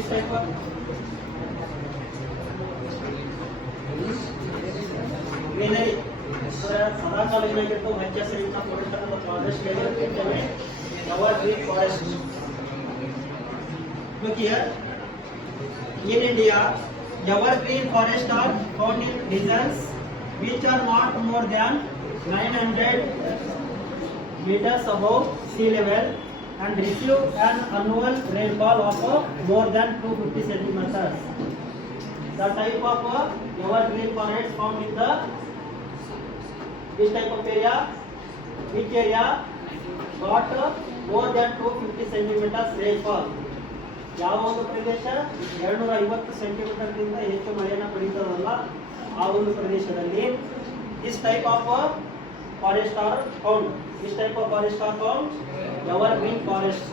which type of greenery? ಸದಾಕಾಲ ಏನಾಗಿರ್ತವೆ ಹಚ್ಚ ಹಸಿರಿನಿಂದ ಕೂಡಿರ್ತಕ್ಕಂಥ ಫಾರೆಸ್ಟ್ ಏನಿರ್ತವೆ evergreen forest. Look here. In India, evergreen forests are found in regions which are not more than 900 meters above sea level and receive an annual rainfall of more than 250 centimeters. The type of evergreen forest found in the this type of area, which area got more than 250 centimeters rainfall. ಯಾವ ಒಂದು ಪ್ರದೇಶ 250 ಸೆಂಟಿಮೀಟರ್ಗಿಂತ ಹೆಚ್ಚು ಮಳೆಯನ್ನು ಪಡೆಯುತ್ತದಲ್ಲ ಆ ಒಂದು ಪ್ರದೇಶದಲ್ಲಿ this type of forest are found. This type of forest are found evergreen forest.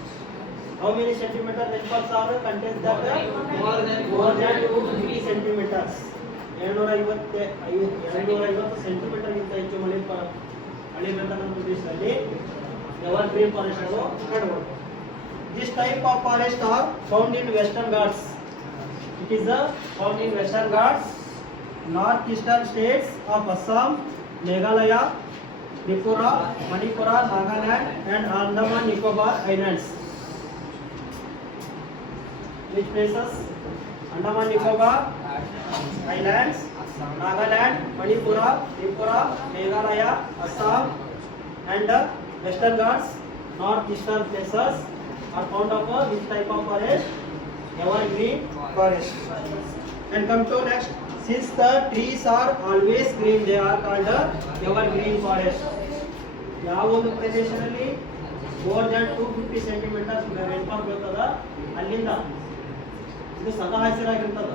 How many centimeters rainfalls are contains that? More than 250 centimeters. 250 ಸೆಂಟಿಮೀಟರ್ಗಿಂತ ಹೆಚ್ಚು ಮಳೆ ಬರ್ತಕ್ಕಂಥ ಪ್ರದೇಶದಲ್ಲಿ evergreen forest ಅನ್ನು ಕಾಣಬಹುದು. This type of forest are found in Western Ghats. It is found in Western Ghats, northeastern states of Assam, Meghalaya, Tripura, Manipura, Nagaland, and Andaman Nicobar Islands. Which places? Andaman Nicobar Islands, Nagaland, Manipura, Tripura, Meghalaya, Assam, and Western Ghats, northeastern places are found of which type of forest? Evergreen forest. And come to next. Since the trees are always green, they are called evergreen forest. ಯಾವ ಒಂದು ಪ್ರದೇಶದಲ್ಲಿ more than 250 centimeters rainfall ಬೀಳ್ತದ ಅಲ್ಲಿಂದ ಇದು ಸದಾ ಹಸಿರಾಗಿರ್ತದ.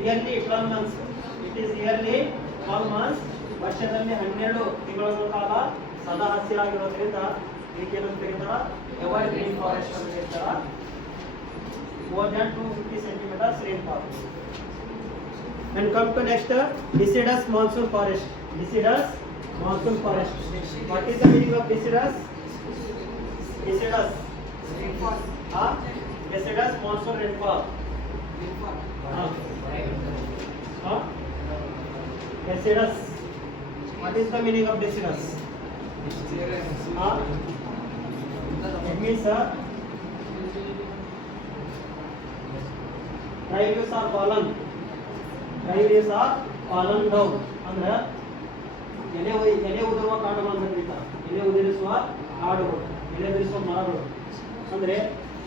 Yearly 12 months. It is yearly 12 months. ವರ್ಷದಲ್ಲಿ 12 ತಿಂಗಳ ಕಾಲ ಸದಾ ಹಸಿರಾಗಿರೋದ್ರಿಂದ ಇದಕ್ಕೇನಂತ ಕರೀತಾರ? evergreen forest ಅಂತ ಕರೀತಾರ. more than 250 centimeters rainfall. And come to next deciduous monsoon forest. Deciduous monsoon forest. What is the meaning of deciduous? Deciduous rainfall. Deciduous monsoon rainfall. Deciduous. What is the meaning of deciduous? It means dry leaves are fallen. Dry leaves are fallen down. ಅಂದ್ರೆ ಎಲೆ ಉದುರುವ ಕಾಡುಗಳು ಅಂತ ಕರೀತಾರೆ. ಎಲೆ ಉದುರಿಸುವ ಕಾಡುಗಳು, ಎಲೆ ಉದುರಿಸುವ ಮರಗಳು. ಅಂದ್ರೆ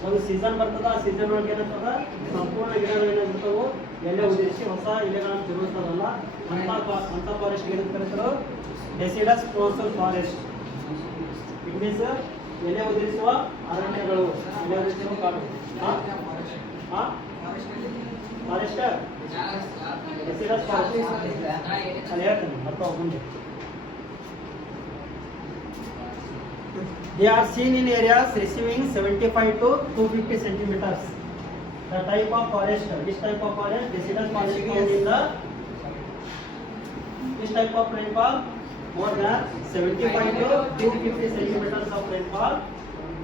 ಒಂದು ಸೀಸನ್ ಬರ್ತದ, ಆ ಸೀಸನ್ ಒಳಗೆ ಏನಾಗ್ತದ ಸಂಪೂರ್ಣ ಗಿಡಗಳು ಏನಾಗಿರ್ತಾವು ಎಲೆ ಉದುರಿಸಿ ಹೊಸ ಎಲೆಗಳನ್ನು ತಿರುಗಿಸ್ತದಲ್ಲ ಅಂತ ಫಾರೆಸ್ಟ್ ಏನಂತ ಕರೀತಾರೆ? ಡೆಸಿಡಸ್ ಮಾನ್ಸೂನ್ ಫಾರೆಸ್ಟ್. ಇಟ್ ಮೀನ್ಸ್ ಎಲೆ ಉದುರಿಸುವ ಅರಣ್ಯಗಳು, ಎಲೆ ಉದುರಿಸುವ ಕಾಡು. ಫಾರೆಸ್ಟ್ ಡೆಸಿಡಸ್ ಫಾರೆಸ್ಟ್ ಅಲ್ಲಿ ಹೇಳ್ತೀನಿ ಅರ್ಥ ಮುಂದೆ. They are seen in areas receiving 75 to 250 centimeters. The type of forest, this type of forest, deciduous forest found in the this type of rainfall more than 75 to 250 centimeters of rainfall.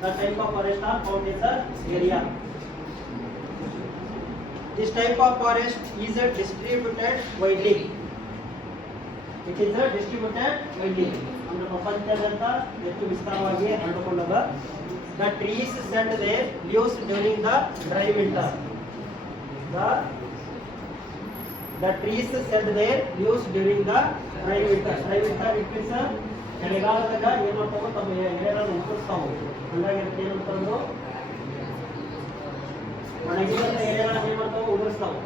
The type of forest are found in the area. This type of forest is distributed widely. It is distributed widely. ಅಂದ್ರೆ ಪ್ರಪಂಚದಾದ್ಯಂತ ಹೆಚ್ಚು ವಿಸ್ತಾರವಾಗಿ ಹರಡಿಕೊಂಡದ. The trees shed their leaves during the dry winter. The trees shed their leaves during the dry winter. Dry winter it means ಚಳಿಗಾಲದಾಗ ಏನು ಮಾಡ್ತಾವೆ ತಮ್ಮ ಎಲೆಗಳನ್ನು ಉದುರಿಸ್ತಾವೆ. ಹಂಗಾಗಿ ಅದಕ್ಕೆ ಏನು ಮಾಡ್ತಾರೆ? ಒಣಗಿದಂತ ಎಲೆಗಳನ್ನು ಏನು ಮಾಡ್ತಾವೆ? ಉದುರಿಸ್ತಾವೆ.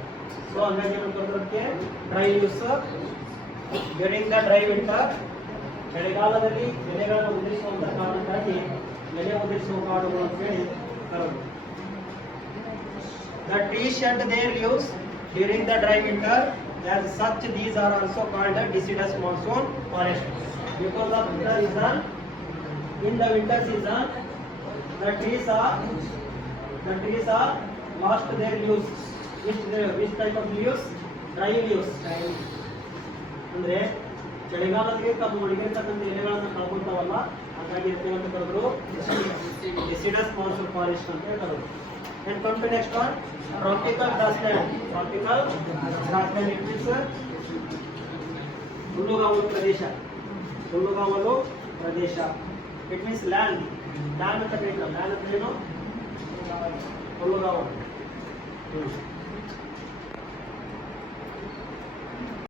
ಸೊ ಹಂಗಾಗಿ ಏನು ಮಾಡ್ತಾರೆ? ಅದಕ್ಕೆ dry leaves during the dry winter. ಚಳಿಗಾಲದಲ್ಲಿ ಎಲೆಗಳನ್ನು ಉದುರಿಸುವಂತ ಕಾರಣಕ್ಕಾಗಿ ಎಲೆ ಉದುರಿಸುವ ಕಾಡುಗಳು ಅಂತ ಹೇಳಿ ಕರೆದು. The trees shed their leaves during the dry winter. As such, these are also called deciduous monsoon forest. Because of winter season, in the winter season, the trees are lost their leaves. Which type of leaves? Dry leaves. ಅಂದ್ರೆ ಚಳಿಗಾಲದಲ್ಲಿ ತಮ್ಮ ಒಣಗಿರ್ತಕ್ಕಂಥ ಎಲೆಗಳನ್ನು ಕಳ್ಕೊಳ್ತಾವಲ್ಲ, ಹಾಗಾಗಿ ಏನಂತ ಕರೆದ್ರು? ಡೆಸಿಡಸ್ monsoon forest ಅಂತ ಕರೆದ್ರು. And come to next one, tropical grassland. Tropical grassland, it means ಹುಲ್ಲುಗಾವಲು ಪ್ರದೇಶ. ಹುಲ್ಲುಗಾವಲು ಪ್ರದೇಶ. It means land. Land ಅಂತ ಹೇಳಿದ್ರು. Land ಅಂತ ಏನು? ಹುಲ್ಲುಗಾವಲು.